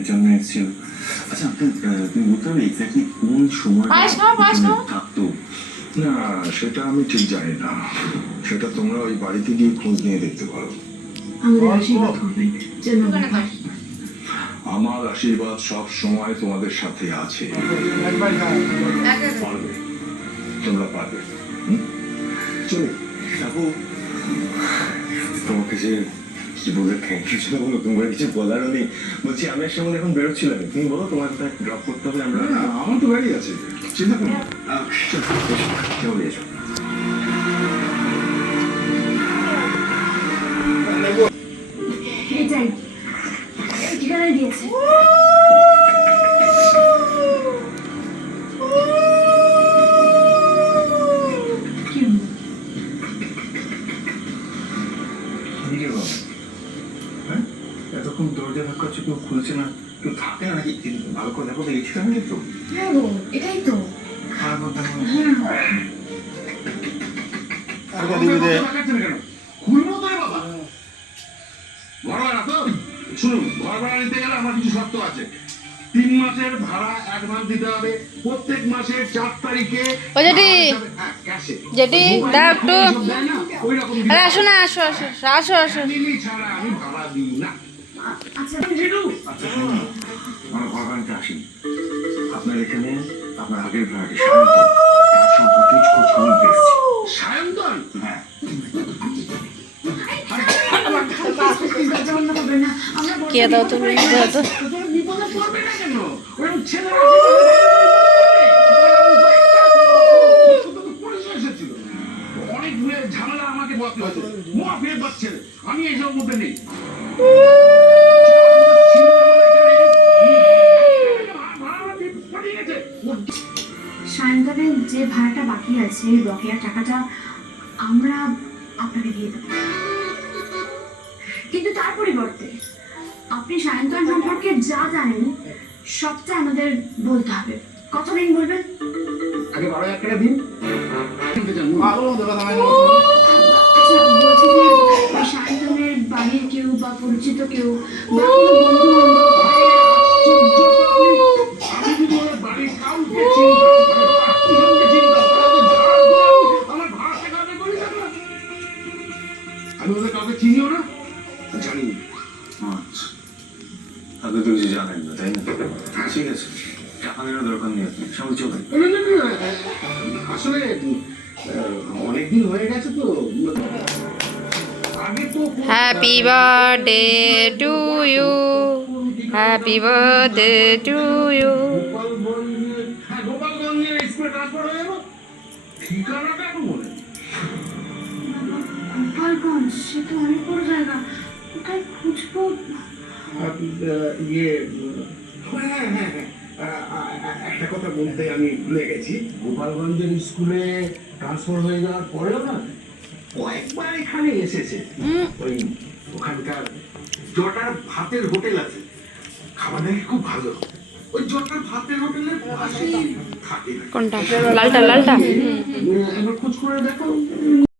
বিয়ের জন্য এসেছিল। আচ্ছা তুমি বলতে পারবে এক্স্যাক্টলি কোন সময়টা থাকতো? না, সেটা আমি ঠিক জানি না। সেটা তোমরা ওই বাড়িতে গিয়ে খোঁজ নিয়ে দেখতে পারো। আমার আশীর্বাদ সব সময় তোমাদের সাথে আছে। পারবে, তোমরা পারবে। চলো আপু, তোমাকে যে কি বলে থ্যাংক ইউ ছিল বলো, তোমার কিছু বলারও নেই। বলছি আমি একটা সময় এখন বেরোচ্ছিলাম, তুমি বলো তোমার কোথায় ড্রপ করতে হবে? আমরা আমার তো বাড়ি আছে, চিন্তা করো। চলে এসো। এটাই ঠিকানা দিয়েছে। এতক্ষণ দরজা ধাক্কাচ্ছ, কেউ খুলছে না, কেউ থাকে না নাকি? ভালো করে দেখো তো, এই ঠিকানা কিন্তু। হ্যাঁ গো, এটাই তো। শুনুন, ঘর ভাড়া নিতে গেলে আমার কিছু শর্ত আছে। 3 মাসের ভাড়া অ্যাডভান্স দিতে হবে। প্রত্যেক মাসের 4 তারিখে যেটি দাও একটু। আরে আসো না, আসো আসো আসো আসো। ছাড়া আমি ভাড়া দিই না। আচ্ছা আমার ঘর ভাড়াতে আসেনি। আপনার এখানে আপনার আগের ভাড়াটি সায়ন্তন, তার সম্পর্কে খোঁজ খবর পেয়েছি। সায়ন্তন? হ্যাঁ। কে দাও তুমি, দাও তো। বিপদে পড়বে না কেন? ওরকম ছেলেরা অনেক ঝামেলা আমাকে বলতে হয়েছে। মহাফির বাচ্চা ছেলে, আমি এইসব মধ্যে নেই। সায়ন্তনের যে ভাড়াটা বাকি আছে, বকেয়া টাকাটা আমরা আপনাকে দিয়ে দেবো, কিন্তু তার পরিবর্তে আপনি সায়ন্তন সম্পর্কে যা জানেন সবটা আমাদের বলতে হবে। কতদিন বলবেন? আগে 12,000 টাকা দিন। আচ্ছা, বলছি যে ওই সায়ন্তনের বাড়ির কেউ বা পরিচিত কেউ বা কোনো বন্ধু আমি যদি ওর বাড়ির কাউকে চিনতাম, আত্মীয়জনকে চিনতাম, তাহলে আমার ভাড়া টাকা আদায় করে দিতাম না। আমি ওদের কাউকে চিনিও না, জানি না। আচ্ছা, আপনি তো কিছু জানেন না, তাই না? ঠিক আছে, টাকা নেওয়ার দরকার নেই। আপনি সবাই চলে। আসলে অনেকদিন হয়ে গেছে তো। আগে তো happy birthday to you, happy birthday to you. গোপালগঞ্জের স্কুলে ট্রান্সফার হয়ে যাবো। ঠিকানাটা এখন বলে। গোপালগঞ্জ, সে তো অনেক বড় জায়গা, কোথায় খুঁজবো? একটা কথা বলতে আমি ভুলে গেছি। গোপালগঞ্জের স্কুলে ট্রান্সফার হয়ে যাওয়ার পরেও না কয়েকবার এখানে এসেছে। ওই ওখানকার জটার ভাতের হোটেল আছে, খাবার নাকি খুব ভালো। ওই জটার ভাতের হোটেলের পাশেই থাকে। কোনটা? লালটা লালটা। একবার খোঁজ করে দেখো।